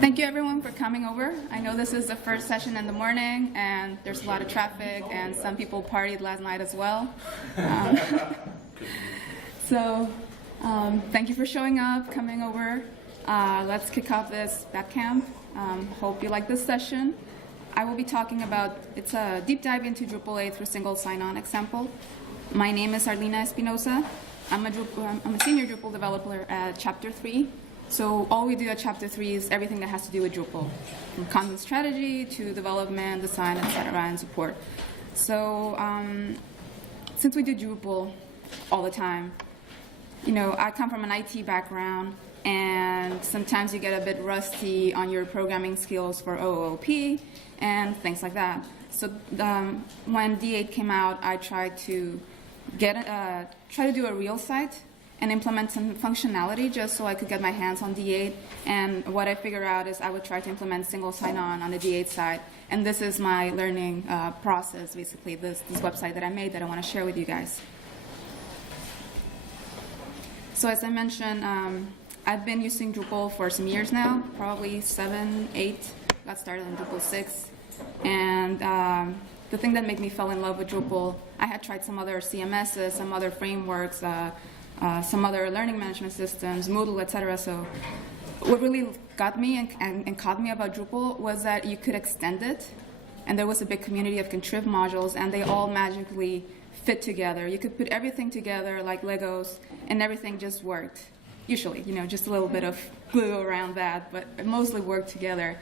Thank you everyone for coming over. I know this is the first session in the morning and there's a lot of traffic and some people partied last night as well. Thank you for showing up, coming over. Let's kick off this camp. Hope you like this session. I will be talking about, it's a deep dive into Drupal 8 through single sign-on example. My name is Arlina Espinoza. I'm a senior Drupal developer at Chapter 3. So all we do at Chapter 3 is everything that has to do with Drupal, from content strategy to development, design, etc., and support. So since we do Drupal all the time, you know, I come from an IT background, and sometimes you get a bit rusty on your programming skills for OOP and things like that. So when D8 came out, I tried to do a real site and implement some functionality just so I could get my hands on D8. And what I figured out is I would try to implement single sign-on the D8 side. And this is my learning process, basically, this website that I made that I want to share with you guys. So as I mentioned, I've been using Drupal for some years now, probably 7, 8. Got started in Drupal 6. And the thing that made me fall in love with Drupal, I had tried some other CMSs, some other frameworks, some other learning management systems, Moodle, etc. So what really got me and caught me about Drupal was that you could extend it, and there was a big community of contrib modules, and they all magically fit together. You could put everything together like Legos, and everything just worked. Usually, you know, just a little bit of glue around that, but it mostly worked together.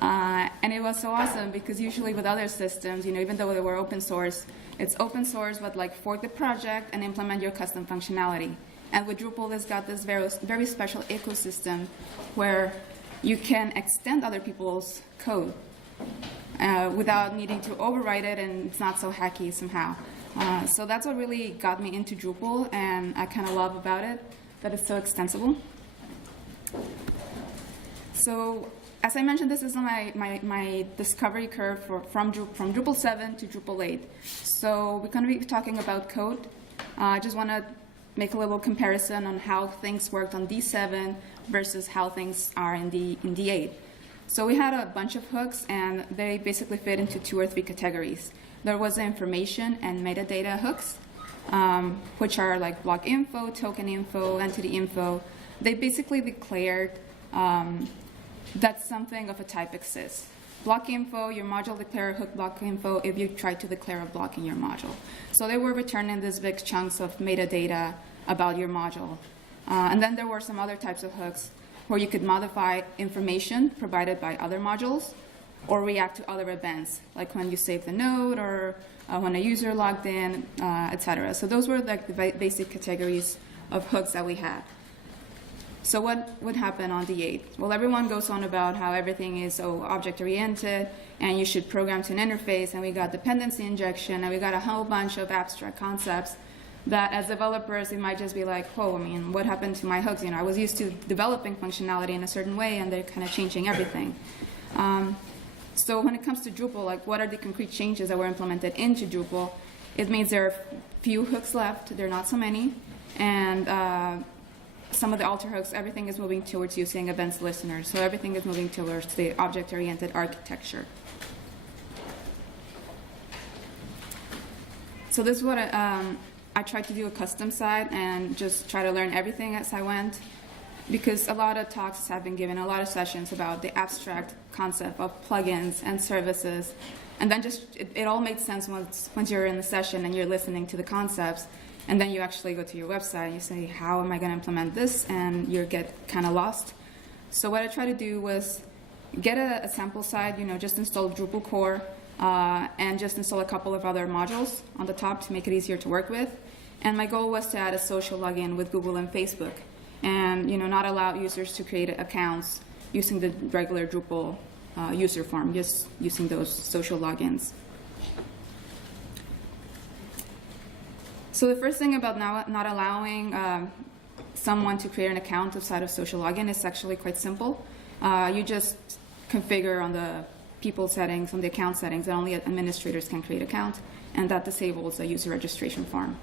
And it was so awesome because usually with other systems, you know, even though they were open source, it's open source, but like fork the project and implement your custom functionality. And with Drupal, it's got this very special ecosystem where you can extend other people's code without needing to overwrite it, and it's not so hacky somehow. So that's what really got me into Drupal, and I kind of love about it, that it's so extensible. So as I mentioned, this is my discovery curve from Drupal 7 to Drupal 8. So we're going to be talking about code. I just want to make a little comparison on how things worked on D7 versus how things are in D8. So we had a bunch of hooks, and they basically fit into 2 or 3 categories. There was the information and metadata hooks, which are like block info, token info, entity info. They basically declared that something of a type exists. Block info, your module declare hook block info if you try to declare a block in your module. So they were returning these big chunks of metadata about your module. And then there were some other types of hooks where you could modify information provided by other modules or react to other events, like when you save the node or when a user logged in, etc. So those were like the basic categories of hooks that we had. So what would happen on D8? Well, everyone goes on about how everything is so object-oriented, and you should program to an interface, and we got dependency injection, and we got a whole bunch of abstract concepts that as developers, it might just be like, whoa, I mean, what happened to my hooks? You know, I was used to developing functionality in a certain way, and they're kind of changing everything. So when it comes to Drupal, like what are the concrete changes that were implemented into Drupal? It means there are few hooks left, there are not so many, and some of the alter hooks, everything is moving towards using events listeners. So everything is moving towards the object-oriented architecture. So this is what I tried to do a custom site and just try to learn everything as I went, because a lot of talks have been given, a lot of sessions about the abstract concept of plugins and services. And then just it all made sense once you're in the session and you're listening to the concepts. And then you actually go to your website and you say, how am I going to implement this? And you get kind of lost. So what I tried to do was get a sample site, you know, just install Drupal core and just install a couple of other modules on the top to make it easier to work with. And my goal was to add a social login with Google and Facebook, and you know, not allow users to create accounts using the regular Drupal user form, just using those social logins. So the first thing about not allowing someone to create an account outside of social login is actually quite simple. You just configure on the people settings, on the account settings, that only administrators can create accounts, and that disables the user registration form.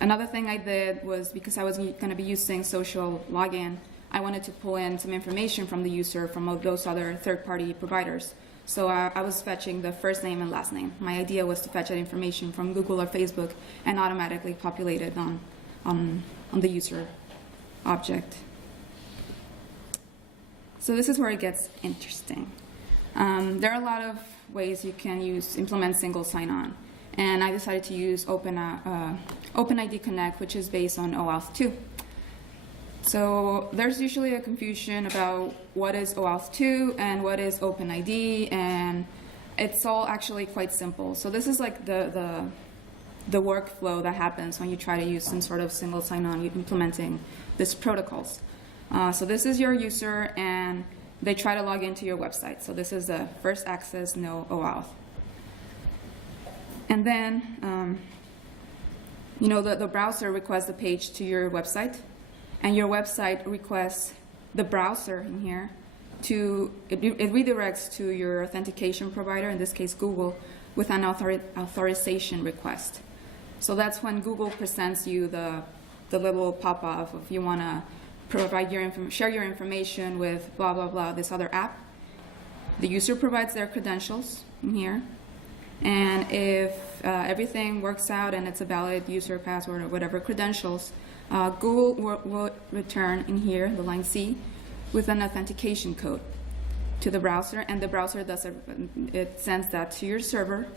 Another thing I did was, because I was going to be using social login, I wanted to pull in some information from the user from those other third-party providers. So I was fetching the first name and last name. My idea was to fetch that information from Google or Facebook and automatically populate it on the user object. So this is where it gets interesting. There are a lot of ways you can implement single sign-on, and I decided to use OpenID Connect, which is based on OAuth 2. So there's usually a confusion about what is OAuth 2 and what is OpenID, and it's all actually quite simple. So this is like the workflow that happens when you try to use some sort of single sign-on implementing these protocols. So this is your user, and they try to log into your website. So this is the first access, no OAuth. And then, the browser requests the page to your website, and your website requests the browser in here it redirects to your authentication provider, in this case Google, with an authorization request. So that's when Google presents you the little pop-up if you want to provide share your information with blah, blah, blah, this other app. The user provides their credentials in here. And if everything works out and it's a valid user password or whatever credentials, Google will return in here, the line C, with an authentication code to the browser, and the browser it sends that to your server,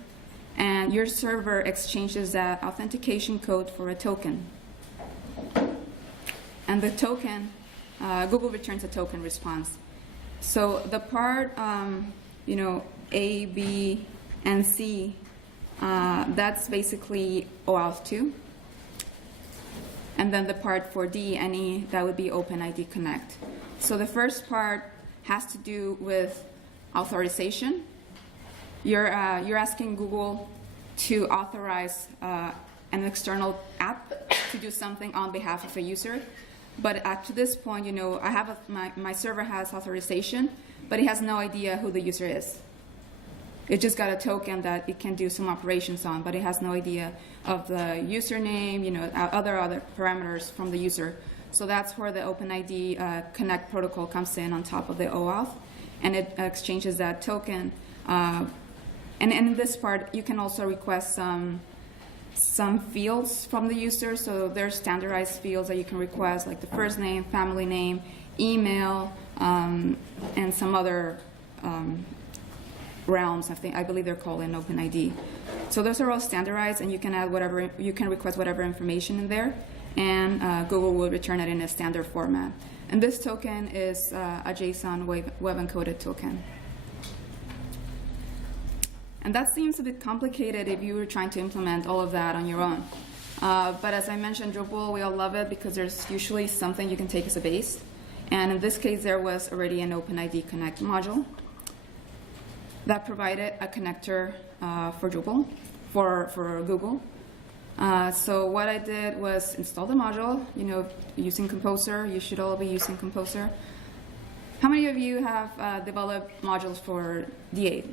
and your server exchanges that authentication code for a token. And the token, Google returns a token response. So the part, A, B, and C, that's basically OAuth 2. And then the part for D and E, that would be OpenID Connect. So the first part has to do with authorization. You're asking Google to authorize an external app to do something on behalf of a user. But up to this point, I have my server has authorization, but it has no idea who the user is. It just got a token that it can do some operations on, but it has no idea of the username, other parameters from the user. So that's where the OpenID Connect protocol comes in on top of the OAuth, and it exchanges that token. And in this part, you can also request some fields from the user. So there's standardized fields that you can request, like the first name, family name, email, and some other realms. I believe they're called in OpenID. So those are all standardized, and you can add you can request whatever information in there, and Google will return it in a standard format. And this token is a JSON web encoded token. And that seems a bit complicated if you were trying to implement all of that on your own. But as I mentioned, Drupal, we all love it because there's usually something you can take as a base. And in this case, there was already an OpenID Connect module that provided a connector for Drupal, for Google. So what I did was install the module, using Composer. You should all be using Composer. How many of you have developed modules for D8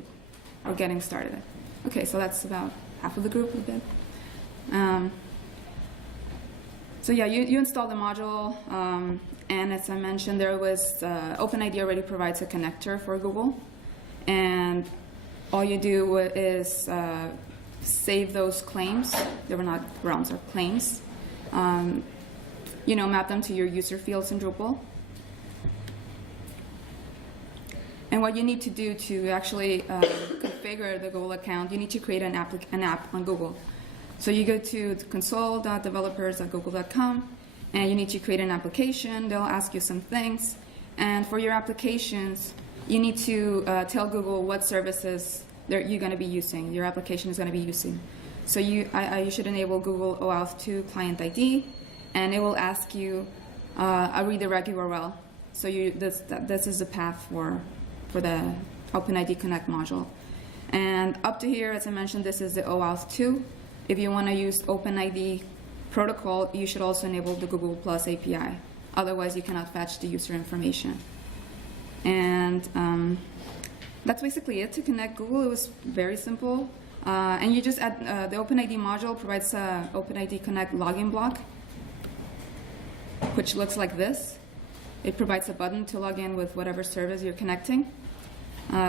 or getting started? Okay, so that's about half of the group who did. So yeah, you install the module, and as I mentioned, there was OpenID already provides a connector for Google, and all you do is save those claims. They were not realms, or claims. Map them to your user fields in Drupal. And what you need to do to actually configure the Google account, you need to create an app on Google. So you go to console.developers.google.com, and you need to create an application. They'll ask you some things. And for your applications, you need to tell Google what services you're going to be using, your application is going to be using. So you should enable Google OAuth 2 Client ID, and it will ask you a redirect URL. So this is the path for the OpenID Connect module. And up to here, as I mentioned, this is the OAuth 2. If you want to use OpenID protocol, you should also enable the Google Plus API. Otherwise, you cannot fetch the user information. And that's basically it to connect Google. It was very simple. And you just add the OpenID module provides OpenID Connect login block, which looks like this. it provides a button to log in with whatever service you're connecting.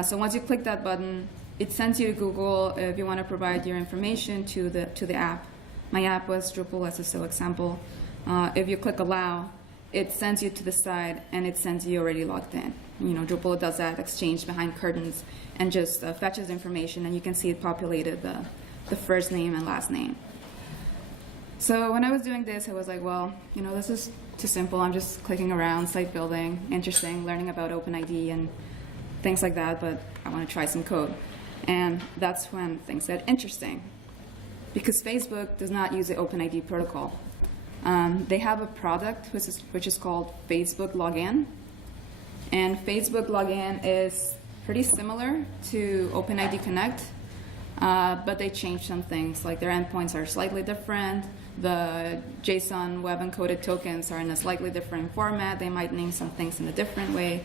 So once you click that button, it sends you to Google if you want to provide your information to the app. My app was Drupal Ssl example. If you click allow, it sends you to the site and it sends you already logged in. Drupal does that exchange behind curtains and just fetches information, and you can see it populated the first name and last name. So when I was doing this, I was like, well, this is too simple. I'm just clicking around, site building, interesting, learning about OpenID and things like that, but I want to try some code. And that's when things get interesting, because Facebook does not use the OpenID protocol. They have a product which is called Facebook Login, and Facebook Login is pretty similar to OpenID Connect, but they changed some things, like their endpoints are slightly different. The JSON web encoded tokens are in a slightly different format. They might name some things in a different way.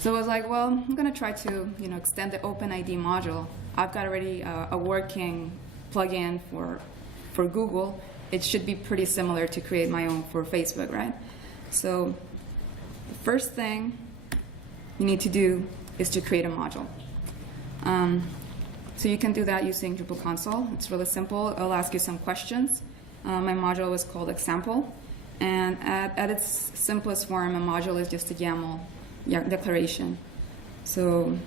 So I was like, well, I'm going to try to extend the OpenID module. I've got already a working plugin for Google. It should be pretty similar to create my own for Facebook, right? So the first thing you need to do is to create a module. So you can do that using Drupal console. It's really simple. It'll ask you some questions. My module was called example, and at its simplest form, a module is just a YAML declaration. So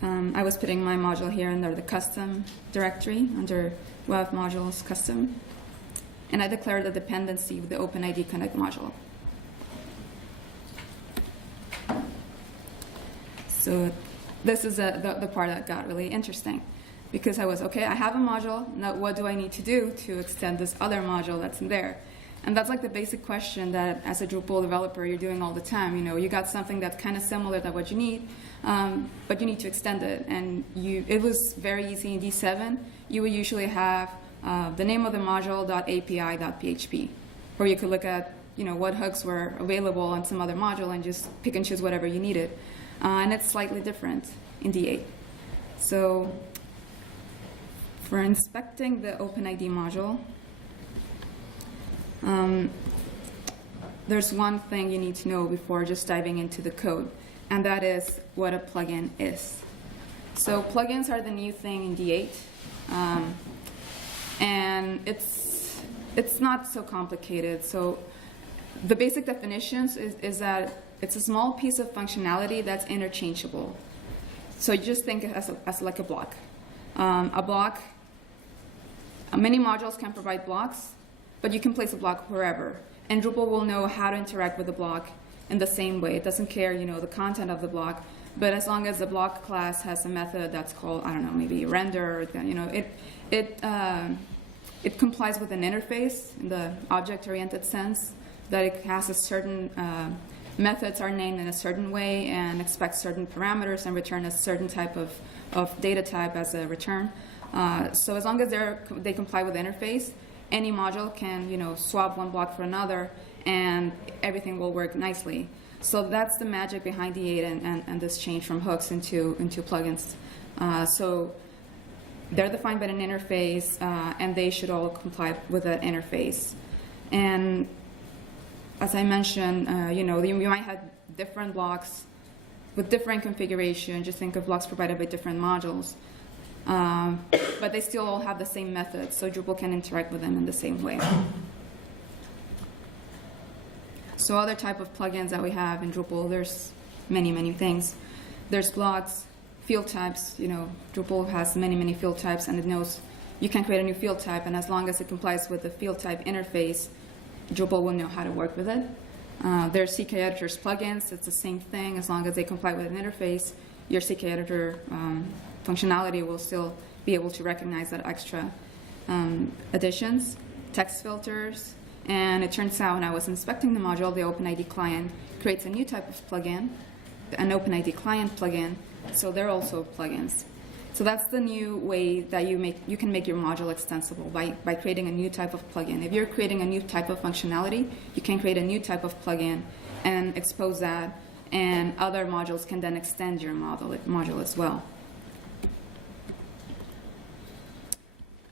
I was putting my module here under the custom directory, under web modules custom, and I declared a dependency with the OpenID Connect module. So this is the part that got really interesting, because I was, okay, I have a module, now what do I need to do to extend this other module that's in there? And that's like the basic question that as a Drupal developer you're doing all the time. You got something that's kind of similar to what you need, but you need to extend it. And it was very easy in D7. You would usually have the name of the module .api.php, or you could look at what hooks were available on some other module and just pick and choose whatever you needed. And it's slightly different in D8. So for inspecting the OpenID module, there's one thing you need to know before just diving into the code, and that is what a plugin is. So plugins are the new thing in D8, and it's not so complicated. So the basic definitions is that it's a small piece of functionality that's interchangeable. So you just think as like a block. A block, many modules can provide blocks, but you can place a block wherever. And Drupal will know how to interact with the block in the same way. It doesn't care, the content of the block, but as long as the block class has a method that's called, I don't know, maybe render, it complies with an interface in the object-oriented sense, that it has a certain methods are named in a certain way and expects certain parameters and return a certain type of data type as a return. So as long as they comply with the interface, any module can swap one block for another, and everything will work nicely. So that's the magic behind D8 and this change from hooks into plugins. So they're defined by an interface, and they should all comply with that interface. And as I mentioned, you might have different blocks with different configuration. Just think of blocks provided by different modules. But they still all have the same methods, so Drupal can interact with them in the same way. So other type of plugins that we have in Drupal, there's many, many things. There's blocks, field types. Drupal has many, many field types, and it knows you can create a new field type, and as long as it complies with the field type interface, Drupal will know how to work with it. There's CK editors plugins. It's the same thing. As long as they comply with an interface, your CK editor functionality will still be able to recognize that extra additions, text filters, and it turns out when I was inspecting the module, the OpenID client creates a new type of plugin, an OpenID client plugin, so they're also plugins. So that's the new way that you can make your module extensible, by creating a new type of plugin. If you're creating a new type of functionality, you can create a new type of plugin and expose that, and other modules can then extend your module as well.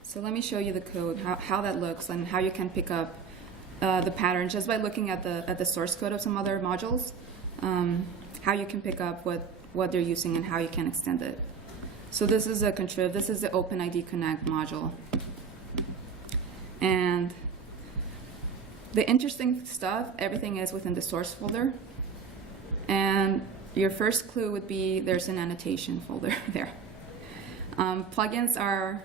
So let me show you the code, how that looks, and how you can pick up the pattern just by looking at the source code of some other modules, how you can pick up what they're using and how you can extend it. So this is a contrib. This is the OpenID Connect module. And the interesting stuff, everything is within the source folder. And your first clue would be there's an annotation folder there. Plugins are,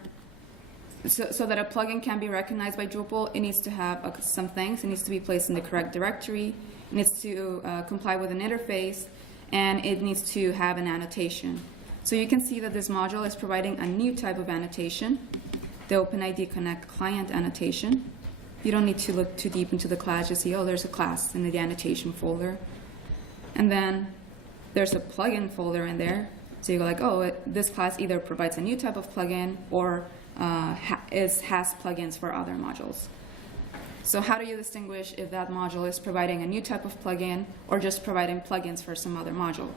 so that a plugin can be recognized by Drupal, it needs to have some things. It needs to be placed in the correct directory. It needs to comply with an interface, and it needs to have an annotation. So you can see that this module is providing a new type of annotation, the OpenID Connect client annotation. You don't need to look too deep into the class. You see, oh, there's a class in the annotation folder. And then there's a plugin folder in there. So you go like, oh, this class either provides a new type of plugin or has plugins for other modules. So how do you distinguish if that module is providing a new type of plugin or just providing plugins for some other module?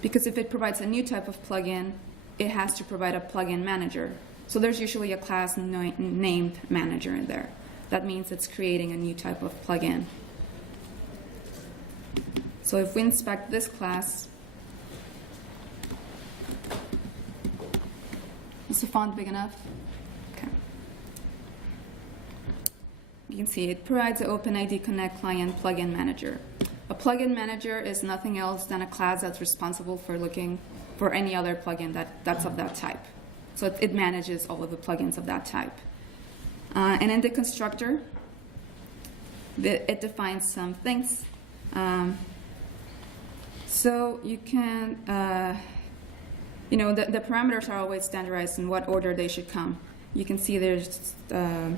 Because if it provides a new type of plugin, it has to provide a plugin manager. So there's usually a class named manager in there. That means it's creating a new type of plugin. So if we inspect this class, is the font big enough? Okay. You can see it provides the OpenID Connect client plugin manager. A plugin manager is nothing else than a class that's responsible for looking for any other plugin that's of that type. So it manages all of the plugins of that type. And in the constructor, it defines some things. So you can, the parameters are always standardized in what order they should come. You can see there's the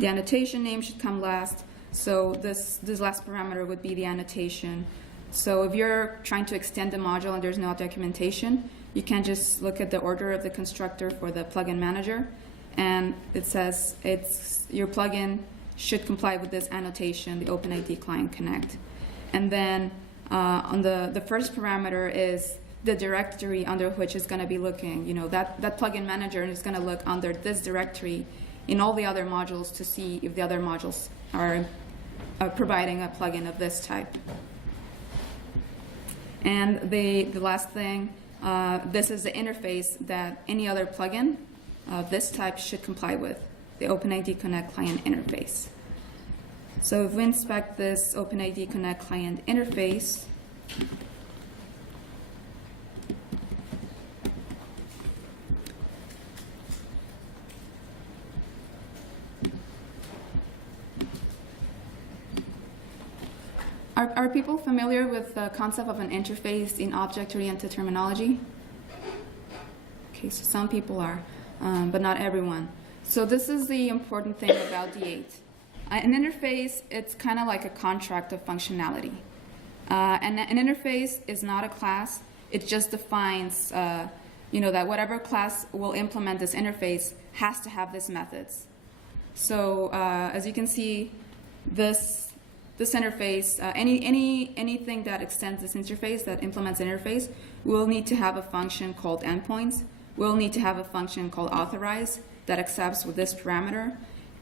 annotation name should come last. So this last parameter would be the annotation. So if you're trying to extend the module and there's no documentation, you can just look at the order of the constructor for the plugin manager, and it says your plugin should comply with this annotation, the OpenID Client Connect. And then on the first parameter is the directory under which it's going to be looking. That plugin manager is going to look under this directory in all the other modules to see if the other modules are providing a plugin of this type. And the last thing, this is the interface that any other plugin of this type should comply with, the OpenID Connect client interface. So if we inspect this OpenID Connect client interface, Are people familiar with the concept of an interface in object-oriented terminology? Okay, so some people are, but not everyone. So this is the important thing about D8. An interface, it's kind of like a contract of functionality. And an interface is not a class. It just defines, that whatever class will implement this interface has to have these methods. So as you can see, this interface, anything that extends this interface, that implements an interface, will need to have a function called endpoints. We'll need to have a function called authorize that accepts with this parameter.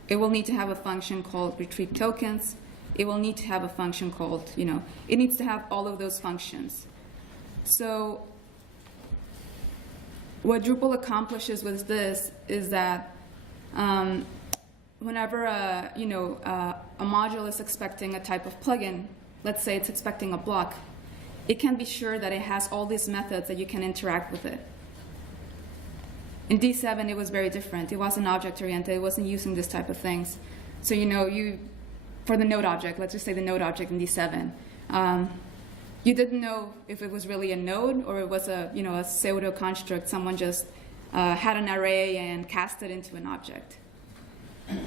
It will need to have a function called retrieve tokens. It will need to have a function called, it needs to have all of those functions. So what Drupal accomplishes with this is that whenever a module is expecting a type of plugin, let's say it's expecting a block, it can be sure that it has all these methods that you can interact with it. In D7, it was very different. It wasn't object-oriented. It wasn't using this type of things. So for the node object, let's just say the node object in D7, you didn't know if it was really a node or it was a pseudo construct. Someone just had an array and cast it into an object.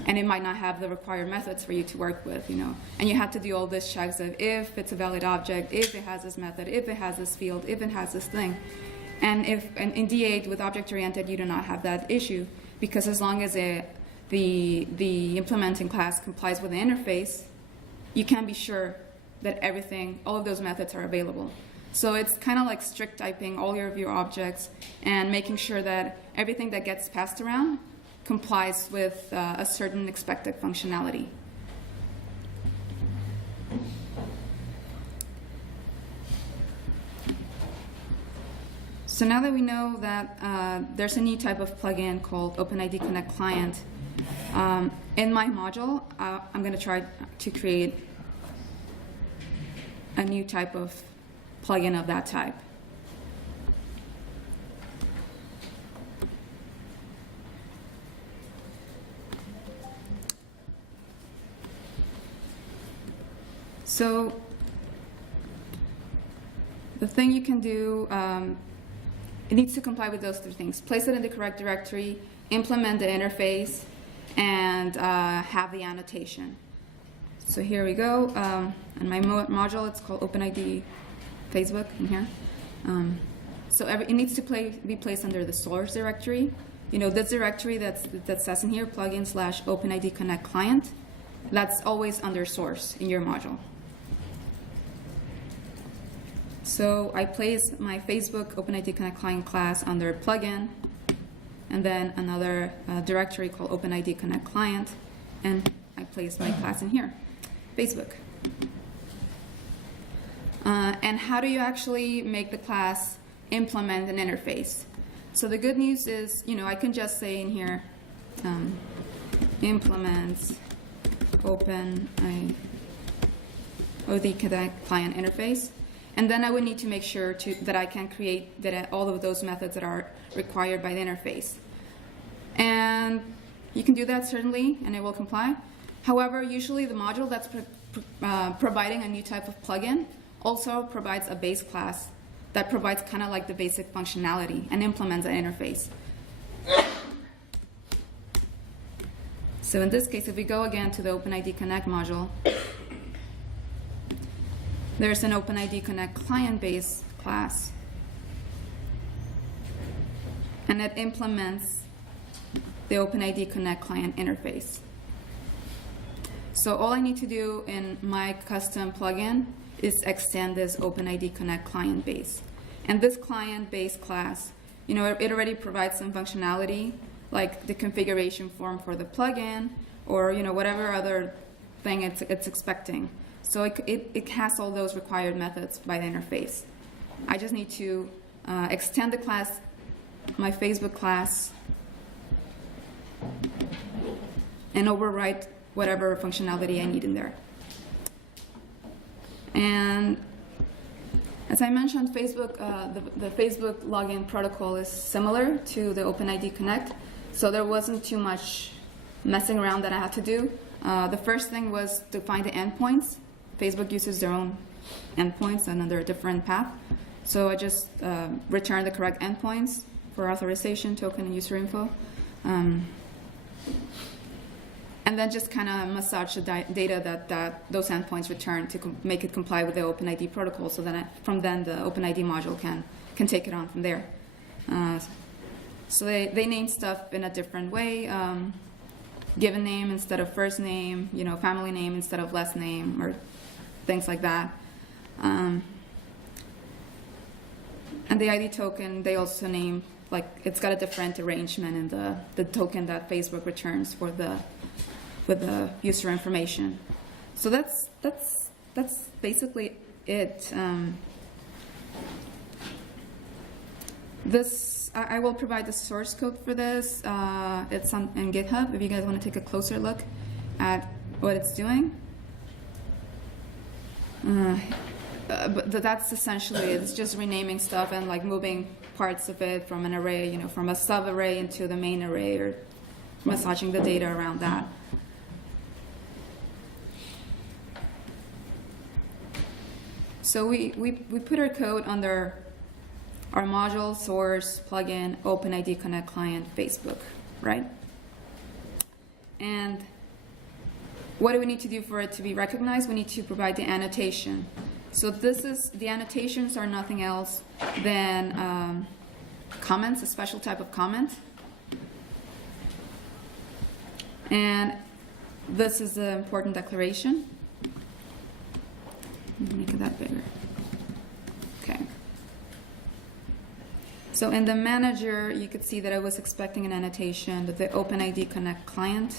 And it might not have the required methods for you to work with, And you have to do all these checks of if it's a valid object, if it has this method, if it has this field, if it has this thing. And in D8 with object-oriented, you do not have that issue, because as long as the implementing class complies with the interface, you can be sure that all of those methods are available. So it's kind of like strict typing all of your objects and making sure that everything that gets passed around complies with a certain expected functionality. So now that we know that there's a new type of plugin called OpenID Connect Client, in my module, I'm going to try to create a new type of plugin of that type. So the thing you can do, it needs to comply with those three things. Place it in the correct directory, implement the interface, and have the annotation. So here we go. In my module, it's called OpenID Facebook in here. So it needs to be placed under the source directory. You know, this directory that says in here, plugin/OpenID Connect Client, that's always under source in your module. So I place my Facebook OpenID Connect Client class under plugin, and then another directory called OpenID Connect Client, and I place my class in here, Facebook. And how do you actually make the class implement an interface? So the good news is, you know, I can just say in here, implements OpenID Connect Client interface. And then I would need to make sure that I can create all of those methods that are required by the interface. And you can do that certainly, and it will comply. However, usually the module that's providing a new type of plugin also provides a base class that provides kind of like the basic functionality and implements an interface. So in this case, if we go again to the OpenID Connect module, there's an OpenID Connect Client base class, and it implements the OpenID Connect Client interface. So all I need to do in my custom plugin is extend this OpenID Connect Client base. And this client base class, you know, it already provides some functionality, like the configuration form for the plugin, or, you know, whatever other thing it's expecting. So it has all those required methods by the interface. I just need to extend the class, my Facebook class, and overwrite whatever functionality I need in there. And as I mentioned, Facebook, the Facebook login protocol is similar to the OpenID Connect, so there wasn't too much messing around that I had to do. The first thing was to find the endpoints. Facebook uses their own endpoints and under a different path. So I just returned the correct endpoints for authorization, token, and user info. And then just kind of massage the data that those endpoints return to make it comply with the OpenID protocol, so that from then the OpenID module can take it on from there. So they name stuff in a different way. Given name instead of first name, you know, family name instead of last name, or things like that. And the ID token, they also name, like, it's got a different arrangement in the token that Facebook returns for with the user information. So that's basically it. I will provide the source code for this. It's in GitHub if you guys want to take a closer look at what it's doing. But that's essentially it. It's just renaming stuff and like moving parts of it from an array, you know, from a sub array into the main array, or massaging the data around that. So we put our code under our module, source, plugin, OpenID Connect Client, Facebook, right? And what do we need to do for it to be recognized? We need to provide the annotation. So the annotations are nothing else than comments, a special type of comment. And this is the important declaration. Let me make it that bigger. Okay. So in the manager, you could see that I was expecting an annotation that the OpenID Connect client.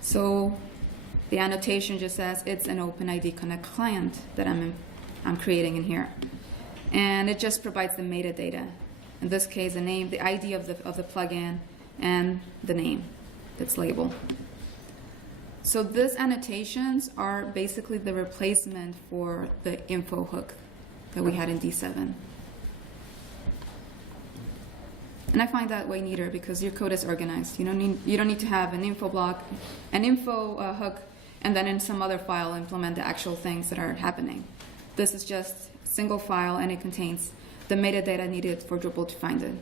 So the annotation just says it's an OpenID Connect client that I'm creating in here. And it just provides the metadata. In this case, the name, the ID of the plugin, and the name that's labeled. So these annotations are basically the replacement for the info hook that we had in D7. And I find that way neater because your code is organized. You don't need to have an info block, an info hook, and then in some other file implement the actual things that are happening. This is just a single file, and it contains the metadata needed for Drupal to find it.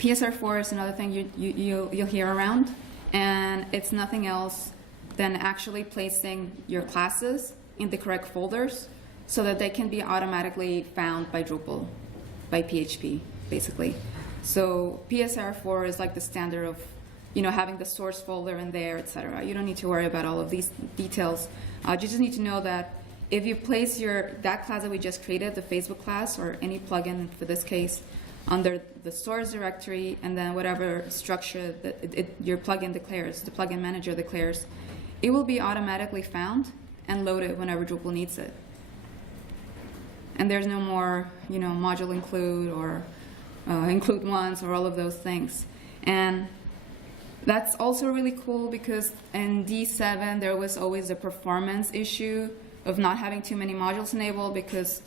PSR4 is another thing you'll hear around, and it's nothing else than actually placing your classes in the correct folders so that they can be automatically found by Drupal, by PHP, basically. So PSR4 is like the standard of, having the source folder in there, etc. You don't need to worry about all of these details. You just need to know that if you place that class that we just created, the Facebook class or any plugin for this case, under the source directory, and then whatever structure that your plugin declares, the plugin manager declares, it will be automatically found and loaded whenever Drupal needs it. And there's no more, module include or include once or all of those things. And that's also really cool because in D7 there was always a performance issue of not having too many modules enabled because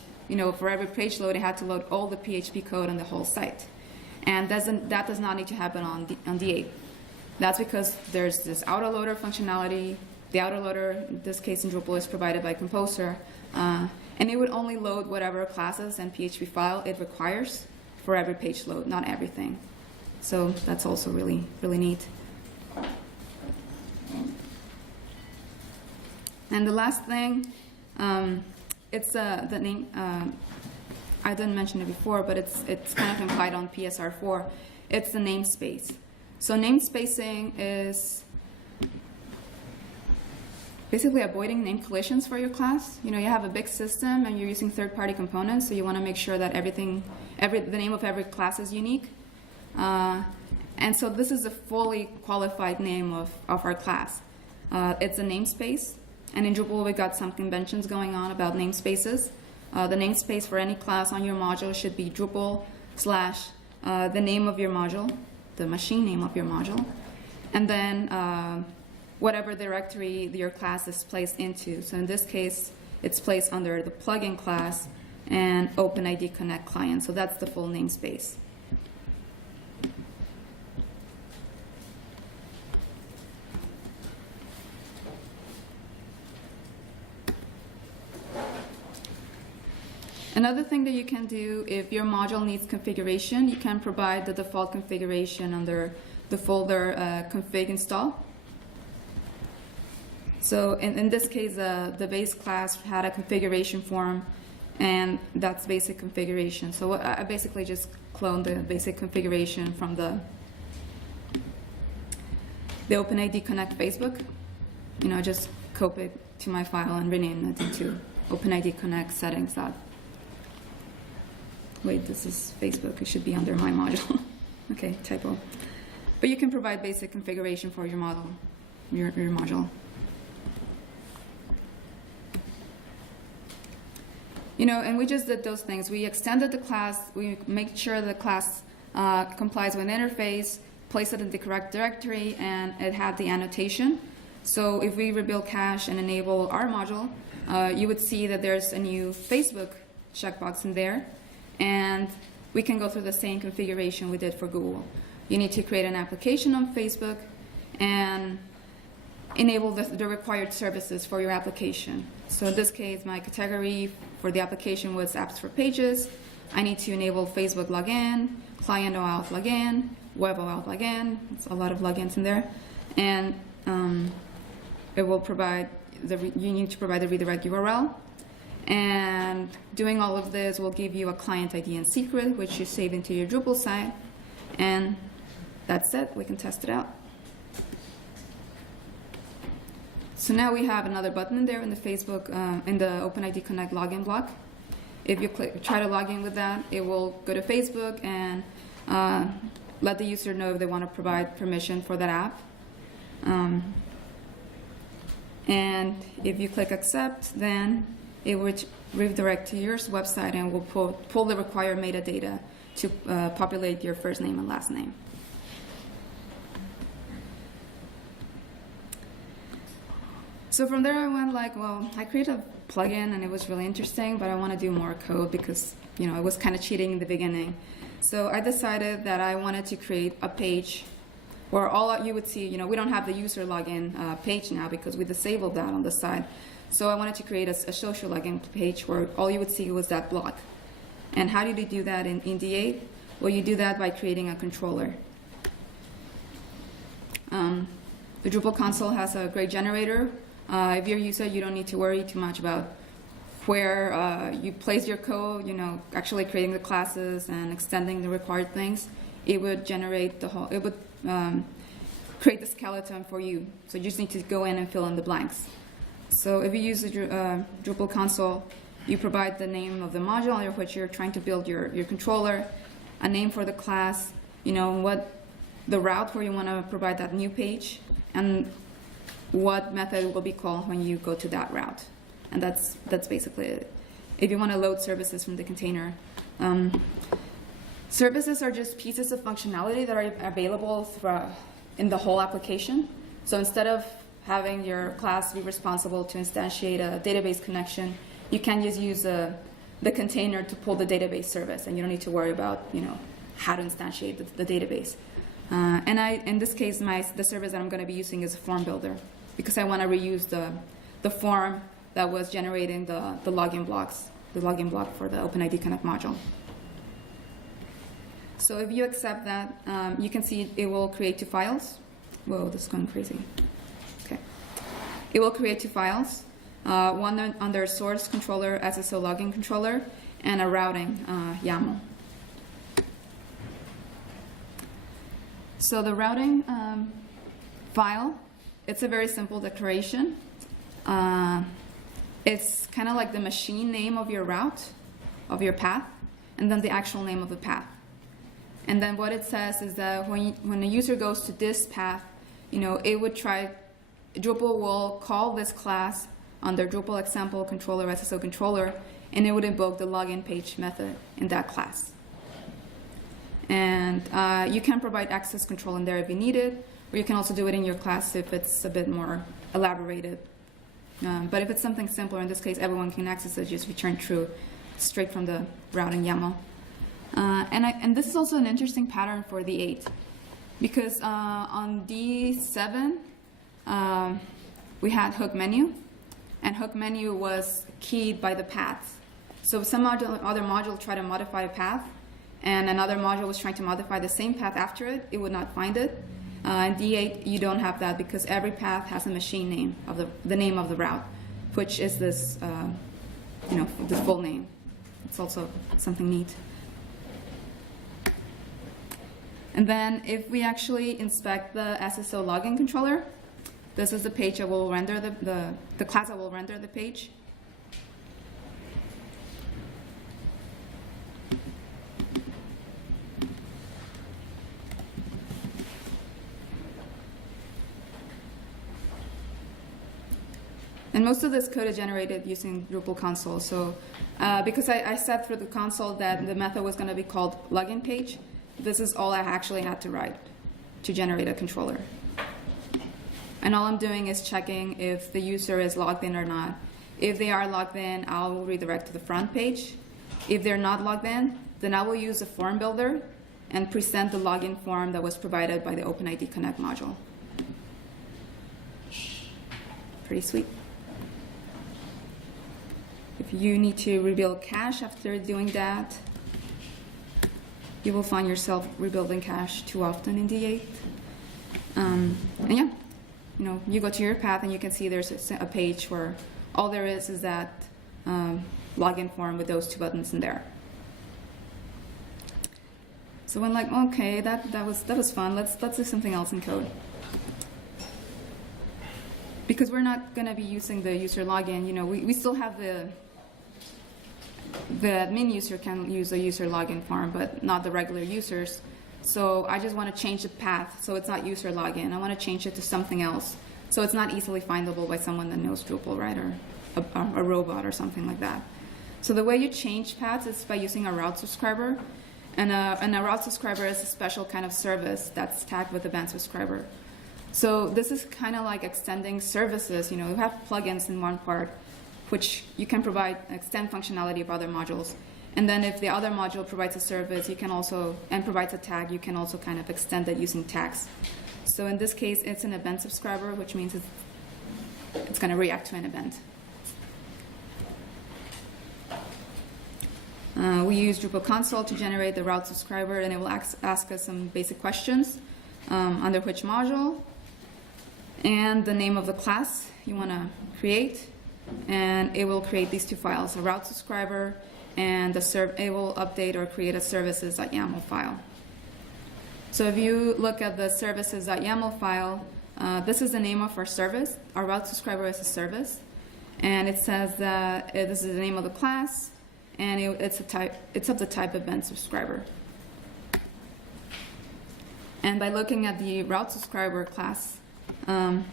for every page load, it had to load all the PHP code on the whole site. And that does not need to happen on D8. That's because there's this autoloader functionality. The autoloader, in this case in Drupal, is provided by Composer. And it would only load whatever classes and PHP file it requires for every page load, not everything. So that's also really, really neat. And the last thing, it's the name. I didn't mention it before, but it's kind of implied on PSR4. It's the namespace. So namespacing is basically avoiding name collisions for your class. You have a big system and you're using third-party components, so you want to make sure that the name of every class is unique. And so this is a fully qualified name of our class. It's a namespace. And in Drupal, we got some conventions going on about namespaces. The namespace for any class on your module should be Drupal / the name of your module, the machine name of your module, and then whatever directory your class is placed into. So in this case, it's placed under the plugin class and OpenID Connect client. So that's the full namespace. Another thing that you can do, if your module needs configuration, you can provide the default configuration under the folder config install. So in this case, the base class had a configuration form, and that's basic configuration. So I basically just cloned the basic configuration from the OpenID Connect Facebook. Just copy it to my file and rename it into OpenID Connect settings. Wait, this is Facebook. It should be under my module. Okay, typo. But you can provide basic configuration for your model, your module. And we just did those things. We extended the class. We made sure the class complies with interface, place it in the correct directory, and it had the annotation. So if we rebuild cache and enable our module, you would see that there's a new Facebook checkbox in there. And we can go through the same configuration we did for Google. You need to create an application on Facebook and enable the required services for your application. So in this case, my category for the application was apps for pages. I need to enable Facebook login, client OAuth login, web OAuth login. It's a lot of logins in there. And it will provide you need to provide the redirect URL. And doing all of this will give you a client ID and secret, which you save into your Drupal site. And that's it. We can test it out. So now we have another button in there in the Facebook, in the OpenID Connect login block. If you try to log in with that, it will go to Facebook and let the user know if they want to provide permission for that app. And if you click accept, then it will redirect to your website and will pull the required metadata to populate your first name and last name. So from there I went like, well, I created a plugin and it was really interesting, but I want to do more code because, you know, I was kind of cheating in the beginning. So I decided that I wanted to create a page where all you would see, you know, we don't have the user login page now because we disabled that on the side. So I wanted to create a social login page where all you would see was that block. And how did you do that in D8? Well, you do that by creating a controller. The Drupal console has a great generator. If you're a user, you don't need to worry too much about where you place your code, you know, actually creating the classes and extending the required things. It would generate the whole, it would create the skeleton for you. So you just need to go in and fill in the blanks. So if you use the Drupal console, you provide the name of the module under which you're trying to build your controller, a name for the class, you know, what the route where you want to provide that new page, and what method will be called when you go to that route. And that's basically it. If you want to load services from the container. Services are just pieces of functionality that are available in the whole application. So instead of having your class be responsible to instantiate a database connection, you can just use the container to pull the database service, and you don't need to worry about, you know, how to instantiate the database. And in this case, the service that I'm going to be using is a form builder because I want to reuse the form that was generating the login blocks, the login block for the OpenID Connect module. So if you accept that, you can see it will create 2 files. Whoa, this is going crazy. Okay. It will create 2 files, one under source controller, Ssl Logging Controller, and a routing YAML. So the routing file, it's a very simple declaration. It's kind of like the machine name of your route, of your path, and then the actual name of the path. And then what it says is that when a user goes to this path, you know, Drupal will call this class under Drupal example controller, Ssl controller, and it would invoke the login page method in that class. And you can provide access control in there if you need it, or you can also do it in your class if it's a bit more elaborated. But if it's something simpler, in this case, everyone can access it, just return true straight from the routing YAML. And this is also an interesting pattern for the 8, because on D7 we had hook menu, and hook menu was keyed by the paths. So if some other module tried to modify a path, and another module was trying to modify the same path after it, it would not find it. In D8, you don't have that because every path has a machine name of the name of the route, which is this, you know, the full name. It's also something neat. And then if we actually inspect the Ssl Logging Controller, this is the page that will render the class that will render the page. And most of this code is generated using Drupal console. So because I set through the console that the method was going to be called login page, this is all I actually had to write to generate a controller. And all I'm doing is checking if the user is logged in or not. If they are logged in, I'll redirect to the front page. If they're not logged in, then I will use the form builder and present the login form that was provided by the OpenID Connect module. Pretty sweet. If you need to rebuild cache after doing that, you will find yourself rebuilding cache too often in D8. And yeah, you know, you go to your path and you can see there's a page where all there is that login form with those 2 buttons in there. So I'm like, okay, that was fun. Let's do something else in code. because we're not going to be using the user login, we still have the admin user can use a user login form, but not the regular users. So I just want to change the path so it's not user login. I want to change it to something else so it's not easily findable by someone that knows Drupal, right, or a robot or something like that. So the way you change paths is by using a route subscriber, and a route subscriber is a special kind of service that's tagged with event subscriber. So this is kind of like extending services. You have plugins in one part, which you can extend functionality of other modules. And then if the other module provides a service, you can also, and provides a tag, you can also kind of extend it using tags. So in this case, it's an event subscriber, which means it's going to react to an event. We use Drupal console to generate the route subscriber, and it will ask us some basic questions under which module, and the name of the class you want to create, and it will create these two files, a route subscriber, and it will update or create a services.yaml file. So if you look at the services.yaml file, this is the name of our service. Our route subscriber is a service, and it says that this is the name of the class, and it's of the type event subscriber. And by looking at the route subscriber class, I'm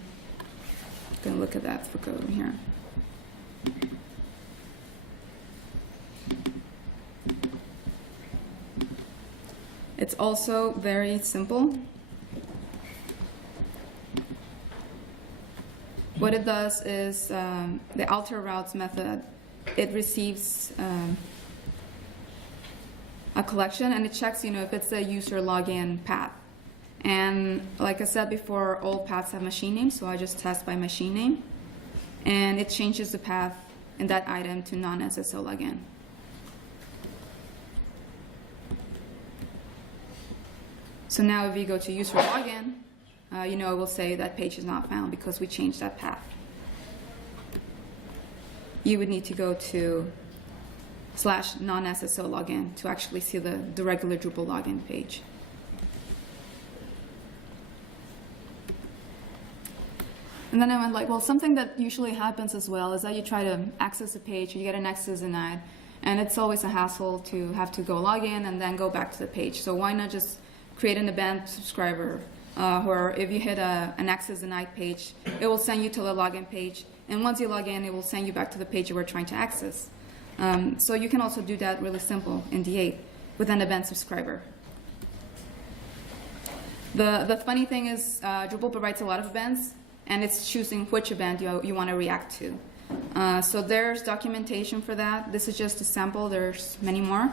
going to look at that for code here. It's also very simple. What it does is the alter routes method, it receives a collection, and it checks if it's a user login path. And like I said before, all paths have machine names, so I just test by machine name. And it changes the path in that item to non-Ssl login. So now if you go to user login, it will say that page is not found because we changed that path. You would need to go to /non-Ssl login to actually see the regular Drupal login page. And then I went like, well, something that usually happens as well is that you try to access a page, you get an access denied, and it's always a hassle to have to go log in and then go back to the page. So why not just create an event subscriber where if you hit an access denied page, it will send you to the login page, and once you log in, it will send you back to the page you were trying to access. So you can also do that really simple in D8 with an event subscriber. The funny thing is Drupal provides a lot of events, and it's choosing which event you want to react to. So there's documentation for that. This is just a sample. There's many more.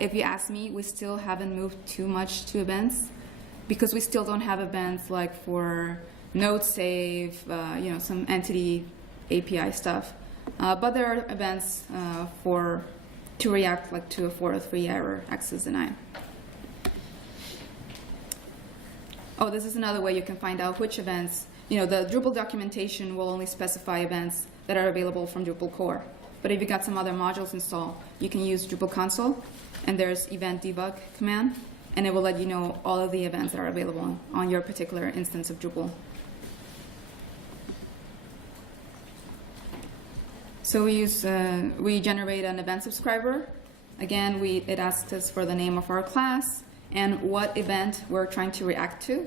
If you ask me, we still haven't moved too much to events because we still don't have events like for node save, some entity API stuff. But there are events to react like to a 403 error access denied. Oh, this is another way you can find out which events. The Drupal documentation will only specify events that are available from Drupal core. But if you got some other modules installed, you can use Drupal console, and there's event debug command, and it will let you know all of the events that are available on your particular instance of Drupal. So we generate an event subscriber. Again, it asks us for the name of our class and what event we're trying to react to.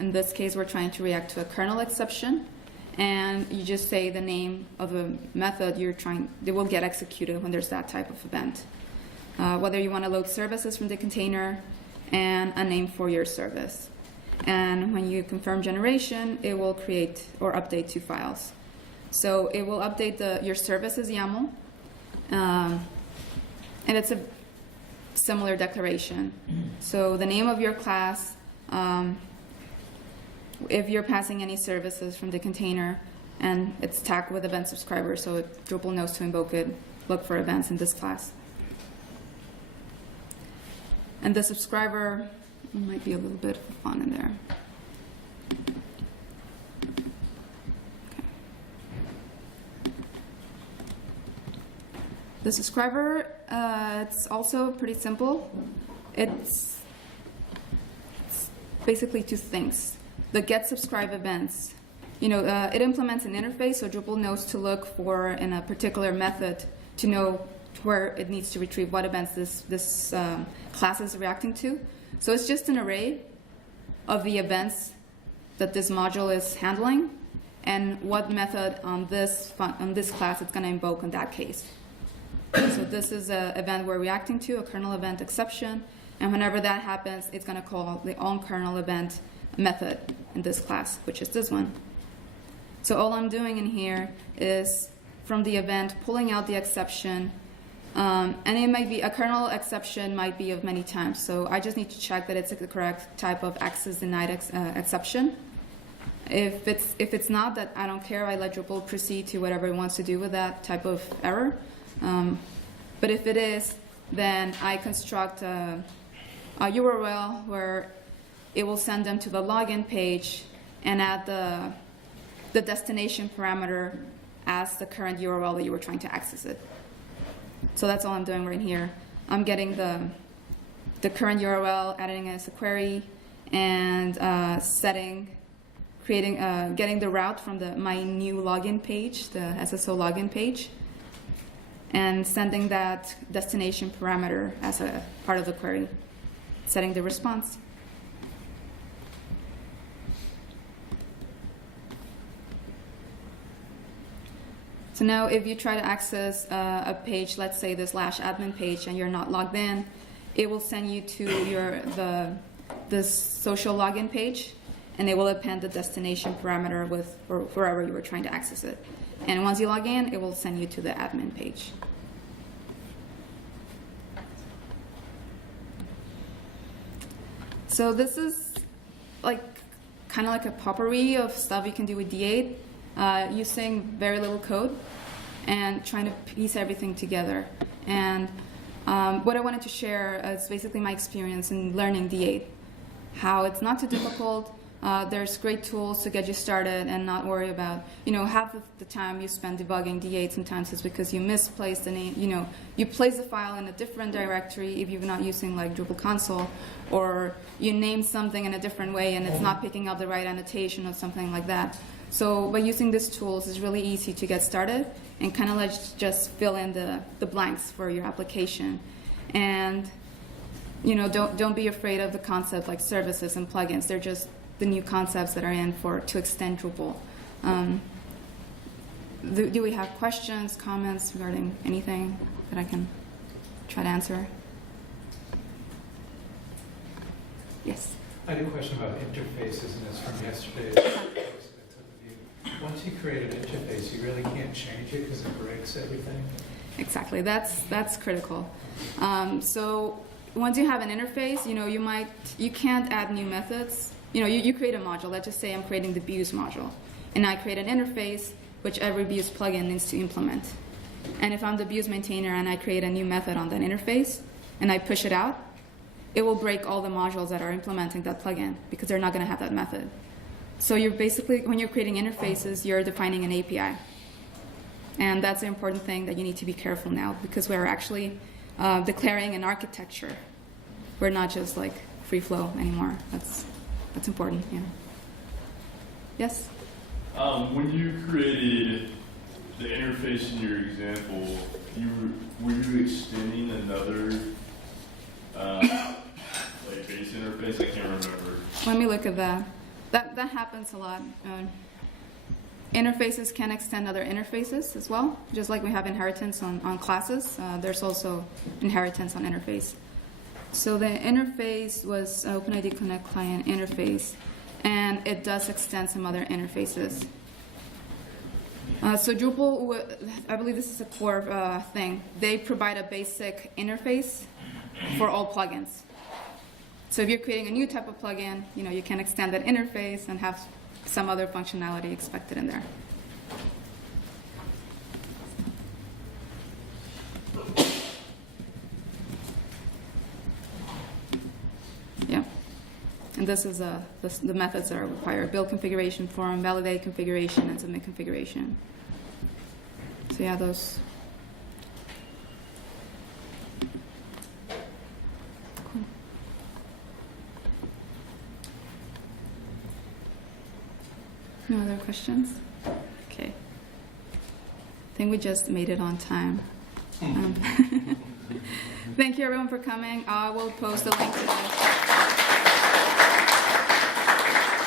In this case, we're trying to react to a kernel exception, and you just say the name of the method they will get executed when there's that type of event. Whether you want to load services from the container and a name for your service. And when you confirm generation, it will create or update two files. So it will update your services YAML, and it's a similar declaration. So the name of your class, if you're passing any services from the container, and it's tagged with event subscriber, so Drupal knows to invoke it, look for events in this class. And the subscriber might be a little bit of fun in there. Okay. The subscriber, it's also pretty simple. It's basically two things. The get subscribe events, it implements an interface, so Drupal knows to look for in a particular method to know where it needs to retrieve what events this class is reacting to. So it's just an array of the events that this module is handling and what method on this class it's going to invoke in that case. So this is an event we're reacting to, a kernel event exception, and whenever that happens, it's going to call the onKernel event method in this class, which is this one. So all I'm doing in here is from the event pulling out the exception, and it might be a kernel exception might be of many types. So I just need to check that it's the correct type of access denied exception. If it's not, that I don't care. I let Drupal proceed to whatever it wants to do with that type of error. But if it is, then I construct a URL where it will send them to the login page and add the destination parameter as the current URL that you were trying to access it. So that's all I'm doing right here. I'm getting the current URL, adding it as a query, and getting the route from my new login page, the Ssl Login page, and sending that destination parameter as a part of the query, setting the response. So now if you try to access a page, let's say the /admin page, and you're not logged in, it will send you to the social login page, and it will append the destination parameter with or wherever you were trying to access it. And once you log in, it will send you to the admin page. So this is kind of like a potpourri of stuff you can do with D8, using very little code and trying to piece everything together. And what I wanted to share is basically my experience in learning D8, how it's not too difficult. There's great tools to get you started and not worry about, half of the time you spend debugging D8 sometimes is because you misplaced the name, you place the file in a different directory if you're not using like Drupal console, or you name something in a different way and it's not picking up the right annotation or something like that. So by using these tools, it's really easy to get started and kind of just fill in the blanks for your application. And, don't be afraid of the concept like services and plugins. They're just the new concepts that are in to extend Drupal. Do we have questions, comments regarding anything that I can try to answer? Yes? I had a question about interfaces, and it's from yesterday's post I took of you. Once you create an interface, you really can't change it because it breaks everything? Exactly, that's critical. So once you have an interface, you can't add new methods. You create a module. Let's just say I'm creating the views module, and I create an interface which every views plugin needs to implement. And if I'm the views maintainer and I create a new method on that interface and I push it out, it will break all the modules that are implementing that plugin because they're not going to have that method. So you're basically, when you're creating interfaces, you're defining an API. And that's an important thing that you need to be careful now, because we're actually declaring an architecture. We're not just like free flow anymore. That's important, yeah. Yes? When you created the interface in your example, were you extending another base interface? I can't remember. Let me look at that. That happens a lot. Interfaces can extend other interfaces as well. Just like we have inheritance on classes, there's also inheritance on interface. So the interface was OpenID Connect client interface, and it does extend some other interfaces. So Drupal, I believe this is a core thing. They provide a basic interface for all plugins. So if you're creating a new type of plugin, you can extend that interface and have some other functionality expected in there. Yeah. And this is the methods that are required: build configuration form, validate configuration, and submit configuration. So yeah, those. No other questions? Okay. I think we just made it on time. Thank you everyone for coming. I will post a link to the